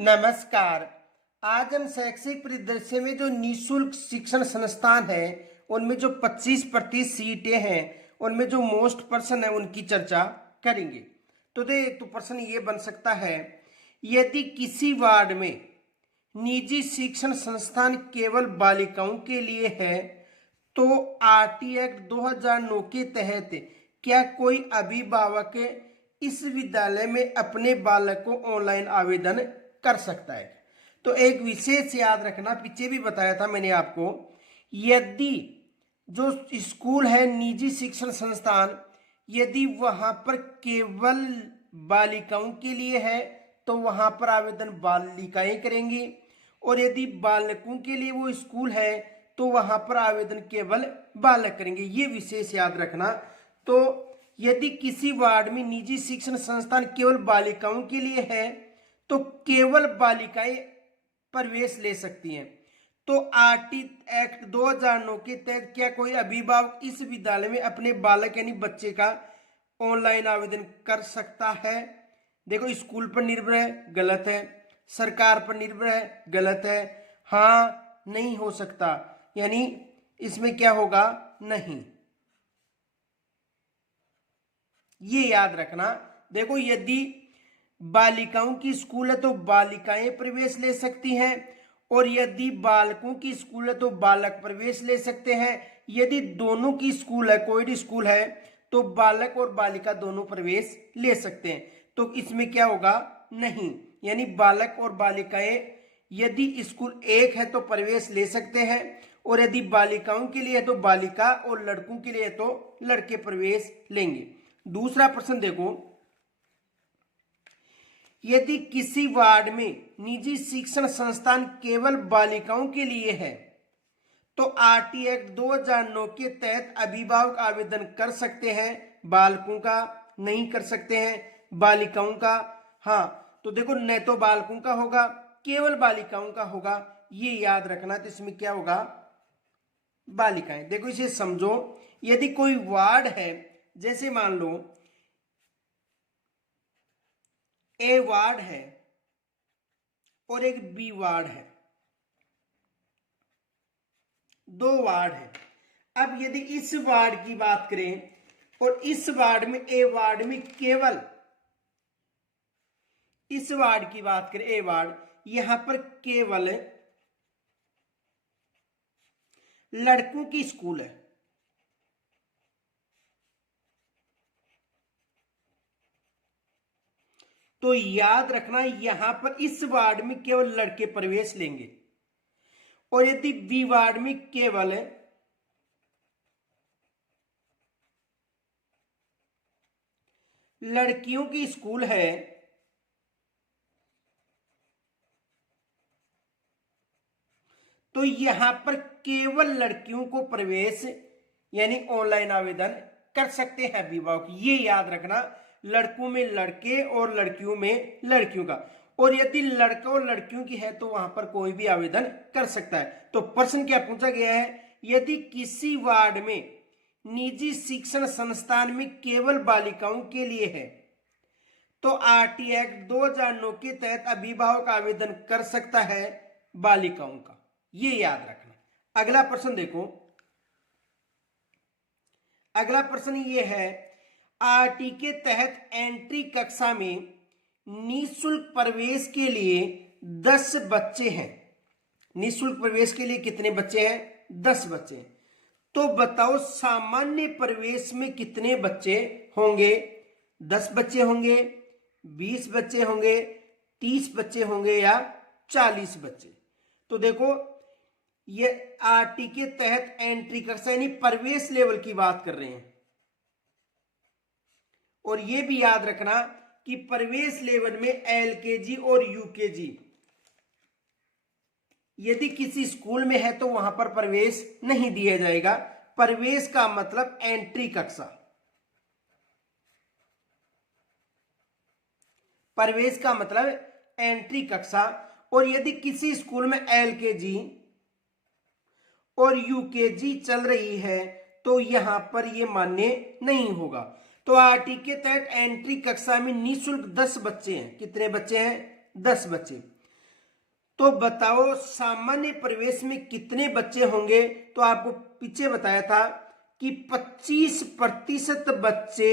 नमस्कार। आज हम शैक्षिक परिदृश्य में जो निःशुल्क शिक्षण संस्थान है उनमें जो 25% सीटें हैं उनमें जो मोस्ट पर्सन है उनकी चर्चा करेंगे। तो देख तो प्रश्न ये बन सकता है, यदि किसी वार्ड में निजी शिक्षण संस्थान केवल बालिकाओं के लिए है तो आरटी एक्ट 2009 के तहत क्या कोई अभिभावक इस विद्यालय में अपने बालक को ऑनलाइन आवेदन कर सकता है? तो एक विशेष याद रखना, पीछे भी बताया था मैंने आपको, यदि जो स्कूल है निजी शिक्षण संस्थान यदि वहां पर केवल बालिकाओं के लिए है तो वहां पर आवेदन बालिकाएं करेंगी, और यदि बालकों के लिए वो स्कूल है तो वहां पर आवेदन केवल बालक करेंगे। ये विशेष याद रखना। तो यदि किसी वार्ड में निजी शिक्षण संस्थान केवल बालिकाओं के लिए है तो केवल बालिकाएं प्रवेश ले सकती हैं। तो आरटी एक्ट 2009 के तहत क्या कोई अभिभावक इस विद्यालय में अपने बालक यानी बच्चे का ऑनलाइन आवेदन कर सकता है? देखो, स्कूल पर निर्भर है, गलत है। सरकार पर निर्भर है, गलत है। हाँ, नहीं हो सकता, यानी इसमें क्या होगा? नहीं। ये याद रखना। देखो, यदि बालिकाओं की स्कूल है तो बालिकाएं प्रवेश ले सकती हैं, और यदि बालकों की स्कूल है तो बालक प्रवेश ले सकते हैं। यदि दोनों की स्कूल है, कोई स्कूल है, तो बालक और बालिका दोनों प्रवेश ले सकते हैं। तो इसमें क्या होगा? नहीं, यानी बालक और बालिकाएं यदि स्कूल एक है तो प्रवेश ले सकते हैं, और यदि बालिकाओं के लिए है तो बालिका, और लड़कों के लिए है तो लड़के प्रवेश लेंगे। दूसरा प्रश्न देखो, यदि किसी वार्ड में निजी शिक्षण संस्थान केवल बालिकाओं के लिए है तो आरटी एक्ट 2009 के तहत अभिभावक आवेदन कर सकते हैं। बालकों का नहीं कर सकते हैं, बालिकाओं का हाँ। तो देखो, न तो बालकों का होगा, केवल बालिकाओं का होगा, ये याद रखना। तो इसमें क्या होगा? बालिकाएं। देखो, इसे समझो, यदि कोई वार्ड है, जैसे मान लो ए वार्ड है और एक बी वार्ड है, दो वार्ड है। अब यदि इस वार्ड की बात करें और इस वार्ड में ए वार्ड में केवल, इस वार्ड की बात करें ए वार्ड, यहां पर केवल लड़कों की स्कूल है, तो याद रखना यहां पर इस वार्ड में केवल लड़के प्रवेश लेंगे। और यदि बी वार्ड में केवल लड़कियों की स्कूल है तो यहां पर केवल लड़कियों को प्रवेश यानी ऑनलाइन आवेदन कर सकते हैं अभिभावक। ये याद रखना, लड़कों में लड़के और लड़कियों में लड़कियों का। और यदि लड़का और लड़कियों की है तो वहां पर कोई भी आवेदन कर सकता है। तो प्रश्न क्या पूछा गया है? यदि किसी वार्ड में निजी शिक्षण संस्थान में केवल बालिकाओं के लिए है तो आरटी एक्ट 2009 के तहत अभिभावक आवेदन कर सकता है बालिकाओं का। ये याद रखना। अगला प्रश्न देखो, अगला प्रश्न ये है, आरटी के तहत एंट्री कक्षा में निःशुल्क प्रवेश के लिए 10 बच्चे हैं। निःशुल्क प्रवेश के लिए कितने बच्चे हैं? 10 बच्चे। तो बताओ, सामान्य प्रवेश में कितने बच्चे होंगे? 10 बच्चे होंगे, 20 बच्चे होंगे, 30 बच्चे होंगे, या 40 बच्चे? तो देखो, ये आरटी के तहत एंट्री कक्षा यानी प्रवेश लेवल की बात कर रहे हैं। और ये भी याद रखना कि प्रवेश लेवल में एलकेजी और यूकेजी यदि किसी स्कूल में है तो वहां पर प्रवेश नहीं दिया जाएगा। प्रवेश का मतलब एंट्री कक्षा, प्रवेश का मतलब एंट्री कक्षा। और यदि किसी स्कूल में एलकेजी और यूकेजी चल रही है तो यहां पर यह मान्य नहीं होगा। तो आरटी के तहत एंट्री कक्षा में निःशुल्क 10 बच्चे हैं। कितने बच्चे हैं? 10 बच्चे। तो बताओ सामान्य प्रवेश में कितने बच्चे होंगे। तो आपको पीछे बताया था कि 25% बच्चे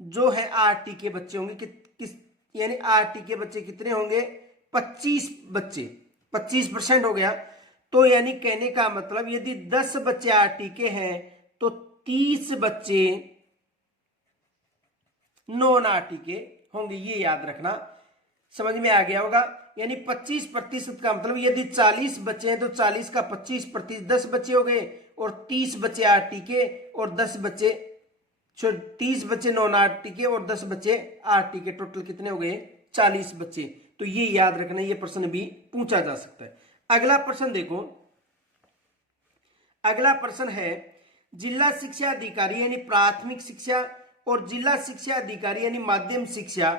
जो है आरटी के बच्चे होंगे। किस यानी आरटी के बच्चे कितने होंगे, 25 बच्चे, 25% हो गया। तो यानी कहने का मतलब यदि 10 बच्चे आरटी के हैं तो 30 बच्चे नॉन आरटी के होंगे, ये याद रखना। समझ में आ गया होगा। यानी 25% का मतलब यदि 40 बच्चे हैं तो 40 का 25%, 10 बच्चे हो गए, और 30 बच्चे आरटी के और 10 बच्चे 30 बच्चे नॉन आरटी के और 10 बच्चे आरटी के, टोटल कितने हो गए, 40 बच्चे। तो ये याद रखना, ये प्रश्न भी पूछा जा सकता है। अगला प्रश्न देखो, अगला प्रश्न है जिला शिक्षा अधिकारी यानी प्राथमिक शिक्षा और जिला शिक्षा अधिकारी यानी माध्यम शिक्षा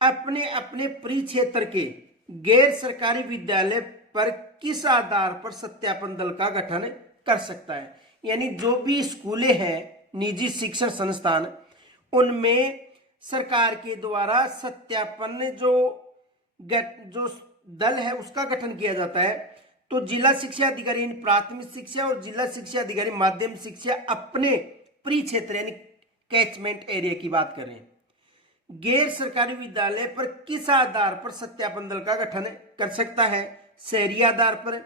अपने अपने परिक्षेत्र के गैर सरकारी विद्यालय पर किस आधार पर सत्यापन दल का गठन कर सकता है। यानी जो भी स्कूलें हैं, निजी शिक्षण संस्थान, उनमें सरकार के द्वारा सत्यापन जो दल है उसका गठन किया जाता है। तो जिला शिक्षा अधिकारी यानी प्राथमिक शिक्षा और जिला शिक्षा अधिकारी माध्यम शिक्षा अपने परिक्षेत्र यानी कैचमेंट एरिया की बात करें, गैर सरकारी विद्यालय पर किस आधार पर सत्यापन दल का गठन कर सकता है। शहरी आधार पर,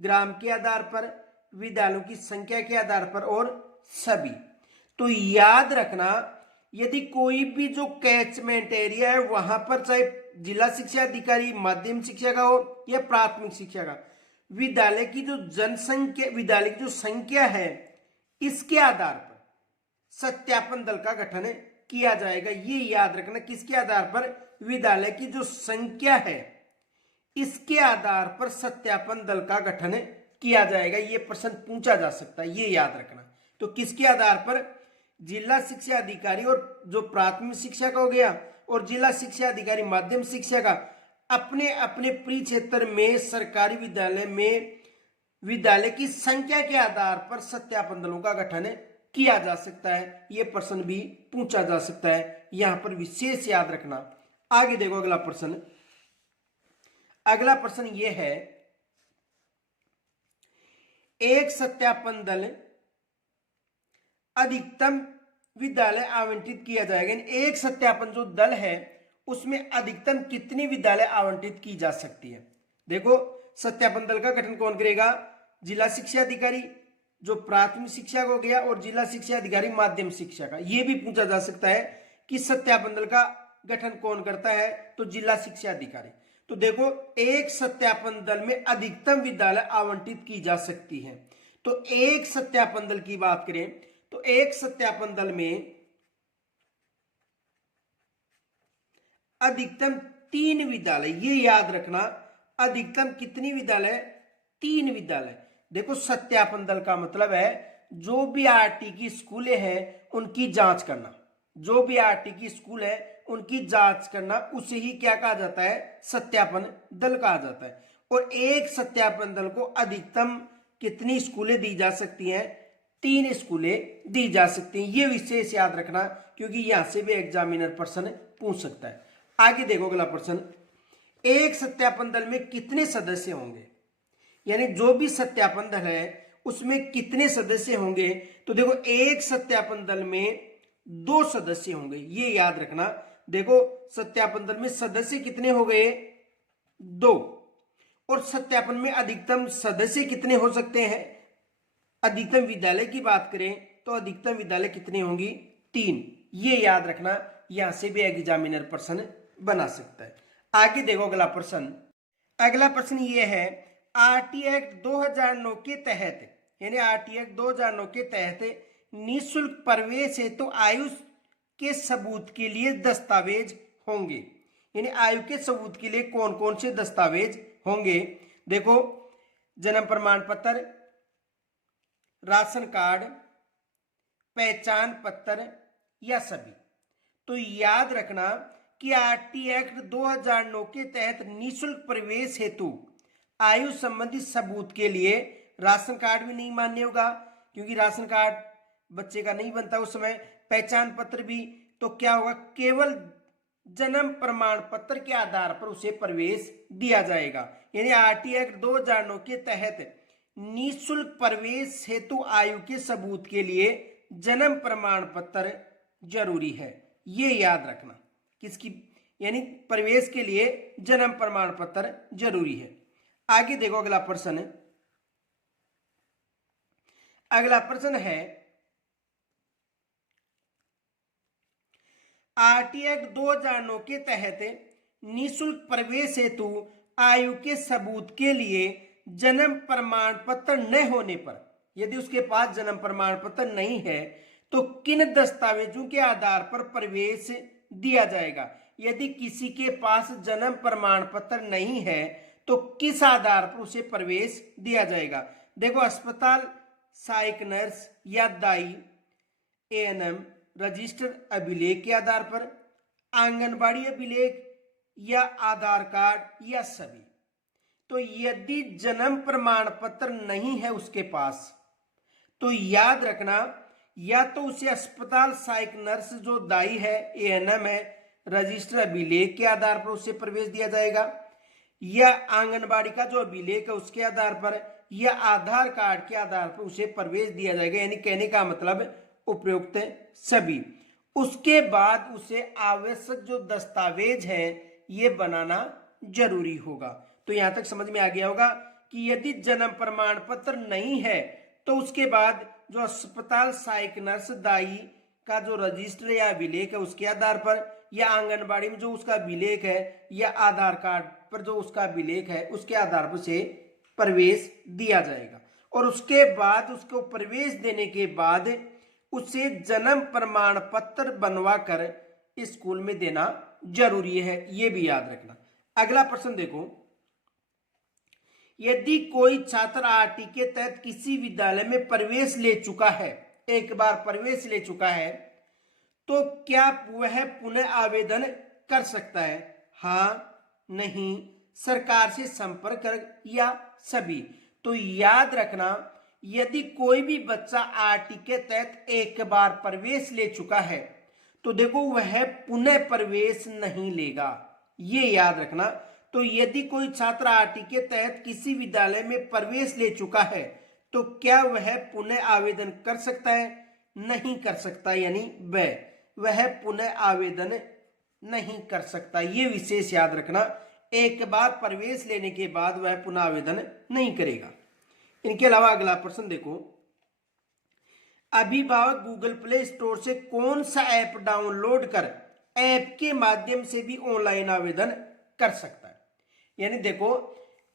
ग्राम के आधार पर, विद्यालयों की संख्या के आधार पर और सभी। तो याद रखना यदि कोई भी जो कैचमेंट एरिया है वहां पर चाहे जिला शिक्षा अधिकारी माध्यम शिक्षा का हो या प्राथमिक शिक्षा का, विद्यालय की जो जनसंख्या, विद्यालय की जो संख्या है, इसके आधार पर सत्यापन दल का गठन किया जाएगा। ये याद रखना, किसके आधार पर, विद्यालय की जो संख्या है इसके आधार पर सत्यापन दल का गठन किया जाएगा। ये प्रश्न पूछा जा सकता है, ये याद रखना। तो किसके आधार पर, जिला शिक्षा अधिकारी और जो प्राथमिक शिक्षा का हो गया और जिला शिक्षा अधिकारी माध्यम शिक्षा का अपने अपने परिक्षेत्र में सरकारी विद्यालय में विद्यालय की संख्या के आधार पर सत्यापन दलों का गठन किया जा सकता है। यह प्रश्न भी पूछा जा सकता है, यहां पर विशेष याद रखना। आगे देखो अगला प्रश्न। अगला प्रश्न यह है, एक सत्यापन दल अधिकतम विद्यालय आवंटित किया जाएगा। एक सत्यापन जो दल है उसमें अधिकतम कितनी विद्यालय आवंटित की जा सकती है। देखो सत्यापन दल का गठन कौन करेगा, जिला शिक्षा अधिकारी जो प्राथमिक शिक्षा को गया और जिला शिक्षा अधिकारी माध्यम शिक्षा का। यह भी पूछा जा सकता है कि सत्यापन दल का गठन कौन करता है, तो जिला शिक्षा अधिकारी। तो देखो एक सत्यापन दल में अधिकतम विद्यालय आवंटित की जा सकती है। तो एक सत्यापन दल की बात करें तो एक सत्यापन दल में अधिकतम 3 विद्यालय, ये याद रखना, अधिकतम कितनी विद्यालय, 3 विद्यालय। देखो सत्यापन दल का मतलब है जो भी आरटी की स्कूलें हैं उनकी जांच करना, जो भी आरटी की स्कूल है उनकी जांच करना, उसे ही क्या कहा जाता है, सत्यापन दल कहा जाता है। और एक सत्यापन दल को अधिकतम कितनी स्कूलें दी जा सकती हैं, 3 स्कूलें दी जा सकती हैं। ये विशेष याद रखना क्योंकि यहां से भी एग्जामिनर प्रश्न पूछ सकता है। आगे देखो अगला प्रश्न, एक सत्यापन दल में कितने सदस्य होंगे, यानी जो भी सत्यापन दल है उसमें कितने सदस्य होंगे। तो देखो एक सत्यापन दल में 2 सदस्य होंगे, ये याद रखना। देखो सत्यापन दल में सदस्य कितने हो गए, 2। और सत्यापन में अधिकतम सदस्य कितने हो सकते हैं, अधिकतम विद्यालय की बात करें तो अधिकतम विद्यालय कितनी होंगी, 3। ये याद रखना, यहां से भी एग्जामिनर प्रश्न बना सकता है। आगे देखो अगला प्रश्न। अगला प्रश्न ये है, आरटी एक्ट 2009 के तहत, यानी आरटी एक्ट 2009 के तहत निःशुल्क प्रवेश हेतु तो आयु के सबूत के लिए दस्तावेज होंगे। यानी आयु के सबूत के लिए कौन कौन से दस्तावेज होंगे। देखो जन्म प्रमाण पत्र, राशन कार्ड, पहचान पत्र या सभी। तो याद रखना कि आरटी एक्ट 2009 के तहत निःशुल्क प्रवेश हेतु आयु संबंधी सबूत के लिए राशन कार्ड भी नहीं मान्य होगा क्योंकि राशन कार्ड बच्चे का नहीं बनता उस समय, पहचान पत्र भी। तो क्या होगा, केवल जन्म प्रमाण पत्र के आधार पर उसे प्रवेश दिया जाएगा। यानी आरटी एक्ट 2009 के तहत निःशुल्क प्रवेश हेतु आयु के सबूत के लिए जन्म प्रमाण पत्र जरूरी है। ये याद रखना, किसकी, यानी प्रवेश के लिए जन्म प्रमाण पत्र जरूरी है। आगे देखो अगला प्रश्न है। अगला प्रश्न है आरटी एक्ट 2009 के तहत निःशुल्क प्रवेश हेतु आयु के सबूत के लिए जन्म प्रमाण पत्र न होने पर, यदि उसके पास जन्म प्रमाण पत्र नहीं है तो किन दस्तावेजों के आधार पर प्रवेश दिया जाएगा। यदि किसी के पास जन्म प्रमाण पत्र नहीं है तो किस आधार पर उसे प्रवेश दिया जाएगा। देखो, अस्पताल सहायक नर्स या दाई, एएनएम, रजिस्टर्ड अभिलेख के आधार पर, आंगनबाड़ी अभिलेख या आधार कार्ड या सभी। तो यदि जन्म प्रमाण पत्र नहीं है उसके पास तो याद रखना, या तो उसे अस्पताल सहायक नर्स जो दाई है, एएनएम है, रजिस्टर अभिलेख के आधार पर उसे प्रवेश दिया जाएगा, या आंगनबाड़ी का जो अभिलेख है उसके आधार पर, या आधार कार्ड के आधार पर उसे प्रवेश दिया जाएगा। यानी कहने का मतलब उपयुक्त सभी। उसके बाद उसे आवश्यक जो दस्तावेज है ये बनाना जरूरी होगा। तो यहां तक समझ में आ गया होगा कि यदि जन्म प्रमाण पत्र नहीं है तो उसके बाद जो अस्पताल सहायक नर्स दाई का जो रजिस्टर या अभिलेख है उसके आधार पर, या आंगनबाड़ी में जो उसका अभिलेख है, या आधार कार्ड पर जो उसका अभिलेख है उसके आधार पर से प्रवेश दिया जाएगा। और उसके बाद उसको प्रवेश देने के बाद उसे जन्म प्रमाण पत्र बनवा कर स्कूल में देना जरूरी है, ये भी याद रखना। अगला प्रश्न देखो, यदि कोई छात्र आरटी के तहत किसी विद्यालय में प्रवेश ले चुका है, एक बार प्रवेश ले चुका है, तो क्या वह पुनः आवेदन कर सकता है? हाँ, नहीं, सरकार से संपर्क कर, या सभी। तो याद रखना, यदि कोई भी बच्चा आरटी के तहत एक बार प्रवेश ले चुका है तो देखो वह पुनः प्रवेश नहीं लेगा, ये याद रखना। तो यदि कोई छात्र आरटी के तहत किसी विद्यालय में प्रवेश ले चुका है तो क्या वह पुनः आवेदन कर सकता है? नहीं कर सकता, यानी वह पुनः आवेदन नहीं कर सकता। ये विशेष याद रखना, एक बार प्रवेश लेने के बाद वह पुनः आवेदन नहीं करेगा। इनके अलावा अगला प्रश्न देखो, अभिभावक गूगल प्ले स्टोर से कौन सा ऐप डाउनलोड कर ऐप के माध्यम से भी ऑनलाइन आवेदन कर सकता है। यानी देखो,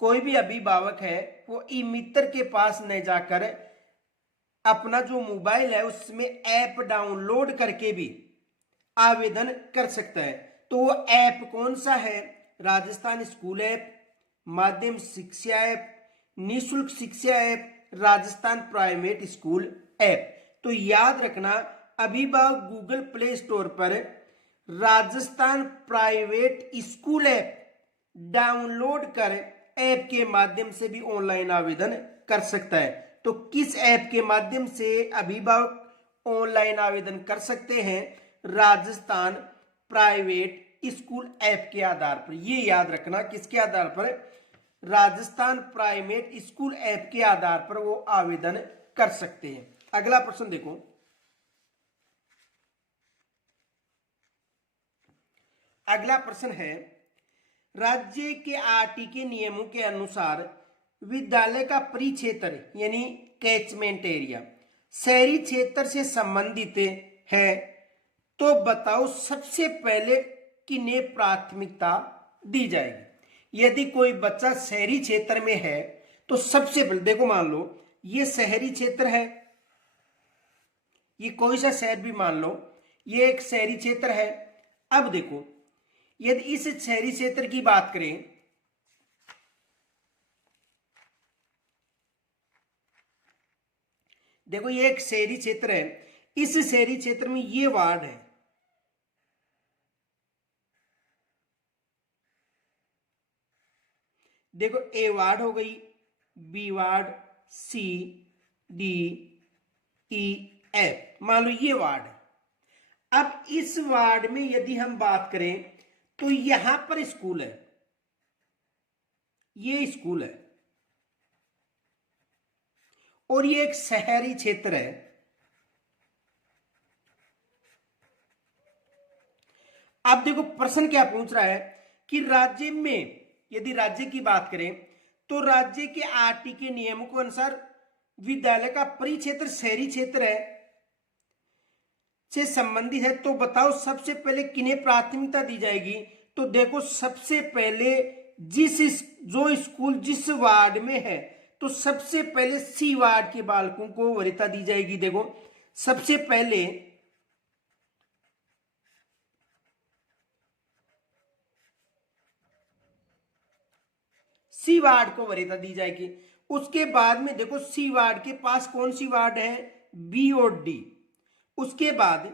कोई भी अभिभावक है वो ई मित्र के पास न जाकर अपना जो मोबाइल है उसमें ऐप डाउनलोड करके भी आवेदन कर सकता है। तो वो ऐप कौन सा है? राजस्थान स्कूल ऐप, माध्यम शिक्षा ऐप, निःशुल्क शिक्षा app, Rajasthan private school app. तो याद रखना, अभिभावक गूगल प्ले स्टोर पर Rajasthan private school app download कर ऐप के माध्यम से भी ऑनलाइन आवेदन कर सकता है। तो किस ऐप के माध्यम से अभिभावक ऑनलाइन आवेदन कर सकते हैं? राजस्थान प्राइवेट स्कूल ऐप के आधार पर। ये याद रखना, किसके आधार पर? राजस्थान प्राइवेट स्कूल ऐप के आधार पर वो आवेदन कर सकते हैं। अगला प्रश्न देखो, अगला प्रश्न है, राज्य के आरटी के नियमों के अनुसार विद्यालय का परिक्षेत्र यानी कैचमेंट एरिया शहरी क्षेत्र से संबंधित है, तो बताओ सबसे पहले किन्हें प्राथमिकता दी जाएगी। यदि कोई बच्चा शहरी क्षेत्र में है तो सबसे पहले देखो, मान लो ये शहरी क्षेत्र है, ये कोई सा शहर भी मान लो, ये एक शहरी क्षेत्र है। अब देखो, यदि इस शहरी क्षेत्र की बात करें, देखो ये एक शहरी क्षेत्र है, इस शहरी क्षेत्र में ये वार्ड है, देखो ए वार्ड हो गई, बी वार्ड, सी, डी, ई, एफ, मान लो ये वार्ड है। अब इस वार्ड में यदि हम बात करें तो यहां पर स्कूल है, ये स्कूल है और ये एक शहरी क्षेत्र है। अब देखो प्रश्न क्या पूछ रहा है कि राज्य में, यदि राज्य की बात करें तो राज्य के आरटी के नियमों के अनुसार विद्यालय का परिक्षेत्र शहरी क्षेत्र है से संबंधित है, तो बताओ सबसे पहले किन्हें प्राथमिकता दी जाएगी। तो देखो सबसे पहले जो स्कूल जिस वार्ड में है, तो सबसे पहले सी वार्ड के बालकों को वरीयता दी जाएगी। देखो सबसे पहले सी वार्ड को वरीयता दी जाएगी। उसके बाद में देखो सी वार्ड के पास कौन सी वार्ड है, बी और डी। उसके बाद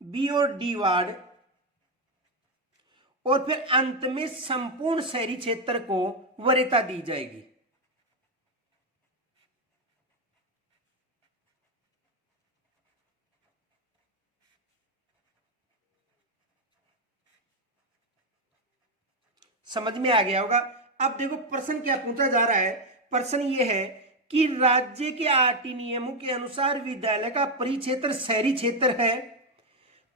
बी और डी वार्ड, और फिर अंत में संपूर्ण शहरी क्षेत्र को वरीयता दी जाएगी। समझ में आ गया होगा। अब देखो प्रश्न क्या पूछा जा रहा है, प्रश्न ये है कि राज्य के आरटी नियमों के अनुसार विद्यालय का परिक्षेत्र शहरी क्षेत्र है,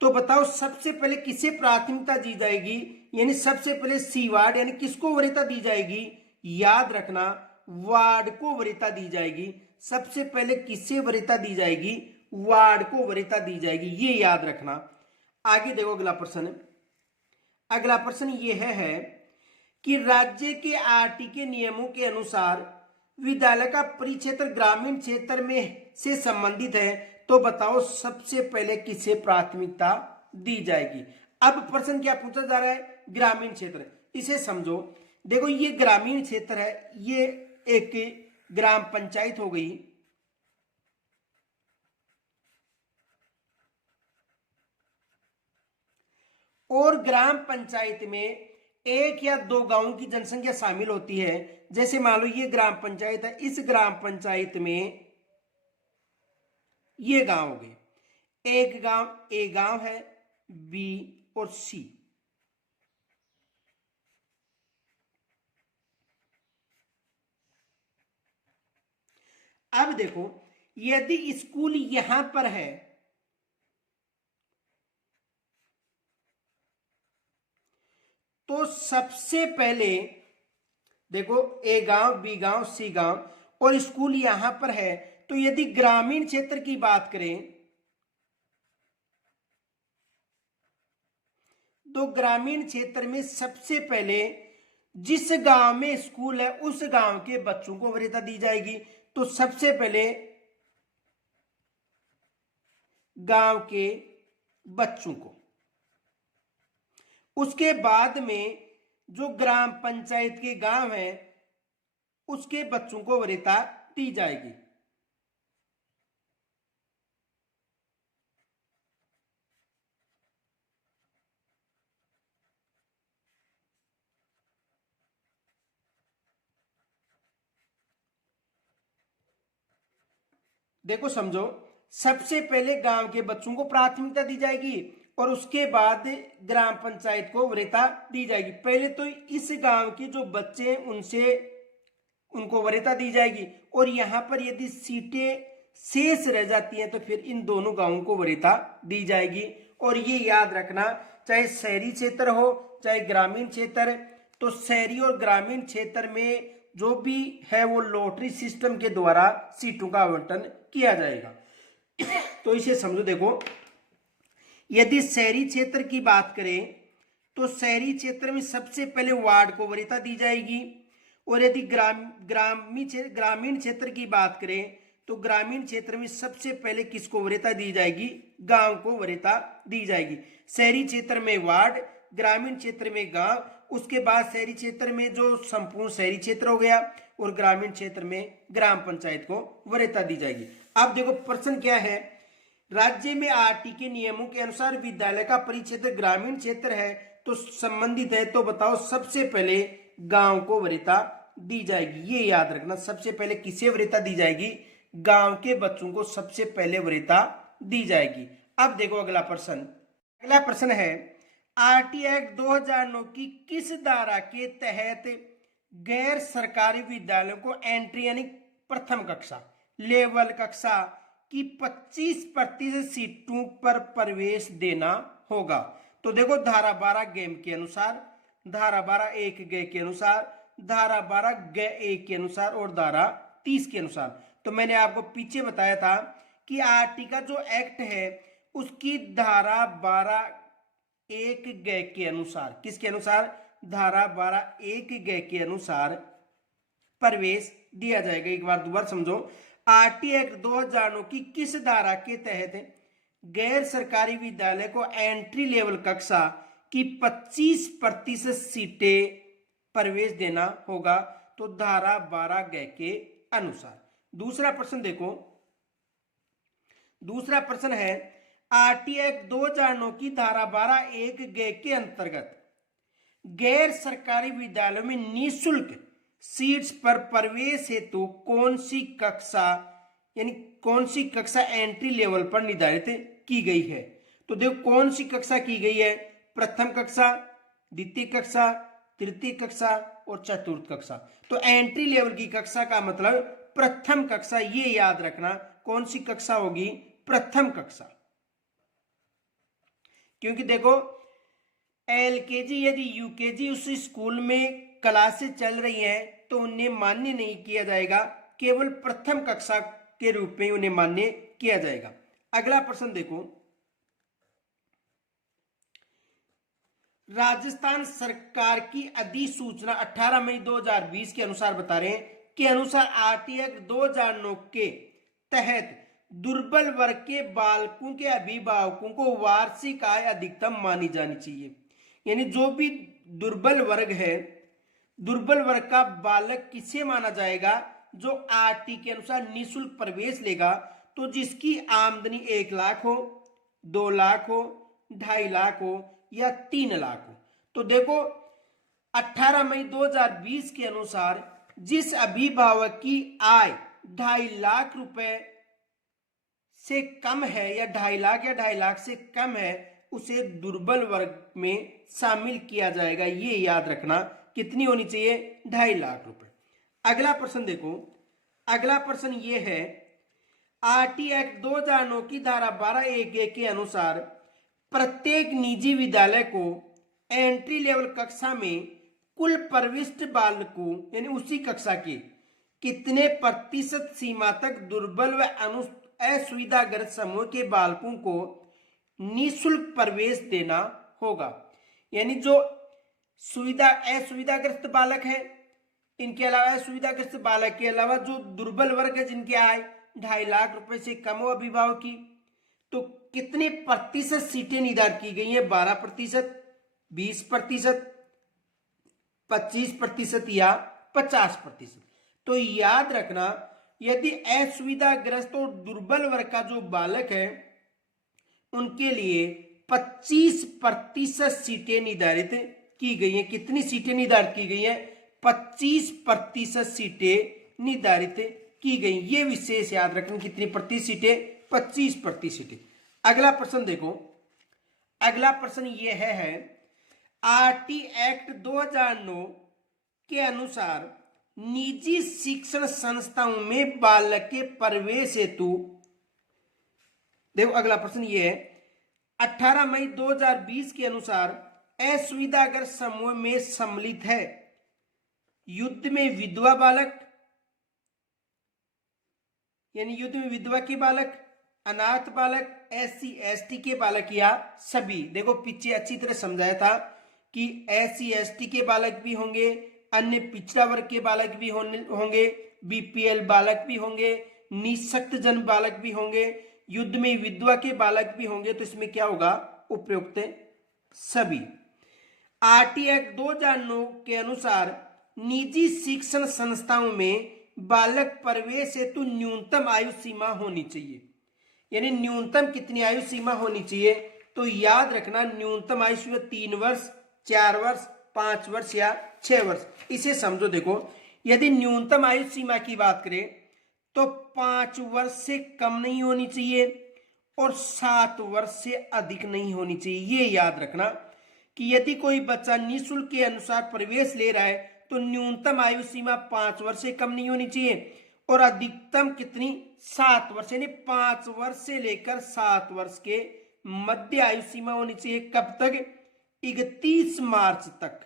तो बताओ सबसे पहले किसे प्राथमिकता दी जाएगी, यानी सबसे पहले सी वार्ड यानी किसको वरीयता दी जाएगी, याद रखना वार्ड को वरीयता दी जाएगी। सबसे पहले किसे वरीयता दी जाएगी, वार्ड को वरीयता दी जाएगी, ये याद रखना। आगे देखो अगला प्रश्न, अगला प्रश्न यह है कि राज्य के आरटी के नियमों के अनुसार विद्यालय का परिक्षेत्र ग्रामीण क्षेत्र में से संबंधित है, तो बताओ सबसे पहले किसे प्राथमिकता दी जाएगी। अब प्रश्न क्या पूछा जा रहा है, ग्रामीण क्षेत्र, इसे समझो। देखो ये ग्रामीण क्षेत्र है, ये एक ग्राम पंचायत हो गई, और ग्राम पंचायत में एक या दो गांवों की जनसंख्या शामिल होती है। जैसे मान लो ये ग्राम पंचायत है, इस ग्राम पंचायत में ये गांव हो गए, एक गांव ए गांव है, बी और सी। अब देखो यदि स्कूल यहां पर है तो सबसे पहले देखो ए गांव बी गांव सी गांव और स्कूल यहां पर है, तो यदि ग्रामीण क्षेत्र की बात करें तो ग्रामीण क्षेत्र में सबसे पहले जिस गांव में स्कूल है उस गांव के बच्चों को वरीयता दी जाएगी। तो सबसे पहले गांव के बच्चों को, उसके बाद में जो ग्राम पंचायत के गांव है उसके बच्चों को वरीयता दी जाएगी। देखो समझो, सबसे पहले गांव के बच्चों को प्राथमिकता दी जाएगी और उसके बाद ग्राम पंचायत को वरीयता दी जाएगी। पहले तो इस गांव के जो बच्चे हैं उनको वरीयता दी जाएगी, और यहां पर यदि सीटें शेष रह जाती हैं तो फिर इन दोनों गांवों को वरीयता दी जाएगी। और ये याद रखना, चाहे शहरी क्षेत्र हो चाहे ग्रामीण क्षेत्र, तो शहरी और ग्रामीण क्षेत्र में जो भी है वो लॉटरी सिस्टम के द्वारा सीटों का आवंटन किया जाएगा। तो इसे समझो। देखो यदि शहरी क्षेत्र की बात करें तो शहरी क्षेत्र में सबसे पहले वार्ड को वरीयता दी जाएगी, और यदि ग्रामीण क्षेत्र की बात करें तो ग्रामीण क्षेत्र में सबसे पहले किसको वरीयता दी जाएगी, गांव को वरीयता दी जाएगी। शहरी क्षेत्र में वार्ड, ग्रामीण क्षेत्र में गांव, उसके बाद शहरी क्षेत्र में जो संपूर्ण शहरी क्षेत्र हो गया, और ग्रामीण क्षेत्र में ग्राम पंचायत को वरीयता दी जाएगी। अब देखो प्रश्न क्या है, राज्य में आरटी के नियमों के अनुसार विद्यालय का परिक्षेत्र ग्रामीण क्षेत्र है तो संबंधित है, तो बताओ सबसे पहले गांव को वरीयता दी जाएगी। ये याद रखना, सबसे पहले किसे वरीयता दी जाएगी, गांव के बच्चों को सबसे पहले वरीयता दी जाएगी। अब देखो अगला प्रश्न है आरटी एक्ट 2009 की किस धारा के तहत गैर सरकारी विद्यालयों को एंट्री यानी प्रथम कक्षा लेवल कक्षा की 25% सीटों पर प्रवेश देना होगा? तो देखो धारा 12 गेम के अनुसार, धारा 12 एक गे के अनुसार, धारा 12 गे एक के अनुसार और धारा 30 के अनुसार। तो मैंने आपको पीछे बताया था कि आरटी का जो एक्ट है उसकी धारा 12 एक गे के अनुसार, किसके अनुसार? धारा 12 एक गे के अनुसार प्रवेश दिया जाएगा। एक बार दोबारा समझो, आरटी एक्ट 2009 की किस धारा के तहत गैर सरकारी विद्यालय को एंट्री लेवल कक्षा की 25% सीटें प्रवेश देना होगा? तो धारा 12 ग के अनुसार। दूसरा प्रश्न देखो, दूसरा प्रश्न है आरटी एक्ट 2009 की धारा 12 एक ग के अंतर्गत गैर सरकारी विद्यालयों में निःशुल्क सीट्स पर प्रवेश हेतु कौन सी कक्षा यानी कौन सी कक्षा एंट्री लेवल पर निर्धारित की गई है? तो देखो कौन सी कक्षा की गई है? प्रथम कक्षा, द्वितीय कक्षा, तृतीय कक्षा और चतुर्थ कक्षा। तो एंट्री लेवल की कक्षा का मतलब प्रथम कक्षा, ये याद रखना। कौन सी कक्षा होगी? प्रथम कक्षा। क्योंकि देखो एलकेजी यदि यूकेजी उस स्कूल में क्लासेस चल रही हैं तो उन्हें मान्य नहीं किया जाएगा, केवल प्रथम कक्षा के रूप में उन्हें मान्य किया जाएगा। अगला प्रश्न देखो, राजस्थान सरकार की अधिसूचना 18 मई 2020 के अनुसार बता रहे हैं के अनुसार आरटी एक्ट 2009 के तहत दुर्बल वर्ग के बालकों के अभिभावकों को वार्षिक आय अधिकतम मानी जानी चाहिए। यानी जो भी दुर्बल वर्ग है, दुर्बल वर्ग का बालक किसे माना जाएगा? जो आरटी के अनुसार निःशुल्क प्रवेश लेगा। तो जिसकी आमदनी 1 लाख हो, 2 लाख हो, 2.5 लाख हो या 3 लाख हो। तो देखो 18 मई 2020 के अनुसार जिस अभिभावक की आय 2.5 लाख रुपए से कम है या 2.5 लाख या 2.5 लाख से कम है, उसे दुर्बल वर्ग में शामिल किया जाएगा। ये याद रखना। कितनी होनी चाहिए? 2.5 लाख रुपए। अगला प्रश्न देखो, अगला प्रश्न ये है आरटी एक्ट 2009 की धारा 12 एक के अनुसार प्रत्येक निजी विद्यालय को एंट्री लेवल कक्षा में कुल प्रविष्ट बालकों यानी उसी कक्षा के कितने प्रतिशत सीमा तक दुर्बल व असुविधाग्रस्त समूह के बालकों को निःशुल्क प्रवेश देना होगा? यानी जो असुविधाग्रस्त बालक है, इनके अलावा असुविधाग्रस्त बालक के अलावा जो दुर्बल वर्ग है जिनकी आय 2.5 लाख रुपए से कम हो अभिभावक की, तो कितने प्रतिशत सीटें निर्धारित की गई हैं? 12%, 20%, 25% या 50%। तो याद रखना, यदि असुविधाग्रस्त और दुर्बल वर्ग का जो बालक है उनके लिए 25% सीटें निर्धारित की गई हैं। कितनी सीटें निर्धारित की गई हैं? 25% सीटें निर्धारित की गई। ये विशेष याद रखना, कितनी प्रतिशत सीटें? 25% सीटें। अगला प्रश्न देखो, अगला प्रश्न ये है आरटी एक्ट 2009 के अनुसार निजी शिक्षण संस्थाओं में बालक के प्रवेश हेतु, देखो अगला प्रश्न ये है 18 मई 2020 के अनुसार असुविधाग्रस्त समूह में सम्मिलित है युद्ध में विधवा बालक यानी युद्ध में विधवा के बालक, अनाथ बालक, SC ST के बालक या सभी। देखो पीछे अच्छी तरह समझाया था कि SC ST के बालक भी होंगे, अन्य पिछड़ा वर्ग के बालक भी होंगे, BPL बालक भी होंगे, निःशक्त जन बालक भी होंगे, युद्ध में विधवा के बालक भी होंगे। तो इसमें क्या होगा? उपयुक्त सभी। आरटी एक्ट 2009 के अनुसार निजी शिक्षण संस्थाओं में बालक प्रवेश हेतु न्यूनतम आयु सीमा होनी चाहिए। यानी न्यूनतम कितनी आयु सीमा होनी चाहिए? तो याद रखना, न्यूनतम आयु सीमा 3 वर्ष, 4 वर्ष, 5 वर्ष या 6 वर्ष। इसे समझो। देखो यदि न्यूनतम आयु सीमा की बात करें तो 5 वर्ष से कम नहीं होनी चाहिए और 7 वर्ष से अधिक नहीं होनी चाहिए। ये याद रखना कि यदि कोई बच्चा निःशुल्क के अनुसार प्रवेश ले रहा है तो न्यूनतम आयु सीमा 5 वर्ष से कम नहीं होनी चाहिए और अधिकतम कितनी, 7 वर्ष, यानी 5 वर्ष से लेकर 7 वर्ष के मध्य आयु सीमा होनी चाहिए। कब तक? 31 मार्च तक।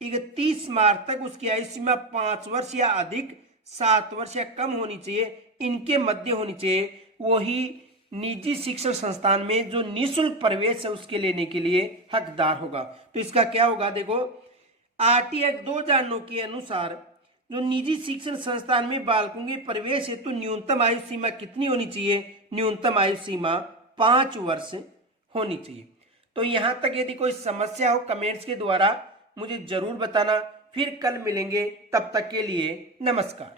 31 मार्च तक उसकी आयु सीमा 5 वर्ष या अधिक, 7 वर्ष या कम होनी चाहिए, इनके मध्य होनी चाहिए। वही निजी शिक्षण संस्थान में जो निःशुल्क प्रवेश है उसके लेने के लिए हकदार होगा। तो इसका क्या होगा, देखो आरटी एक्ट 2009 के अनुसार जो निजी शिक्षण संस्थान में बालकों के प्रवेश हेतु न्यूनतम आयु सीमा कितनी होनी चाहिए? न्यूनतम आयु सीमा 5 वर्ष होनी चाहिए। तो यहां तक यदि कोई समस्या हो कमेंट्स के द्वारा मुझे जरूर बताना। फिर कल मिलेंगे, तब तक के लिए नमस्कार।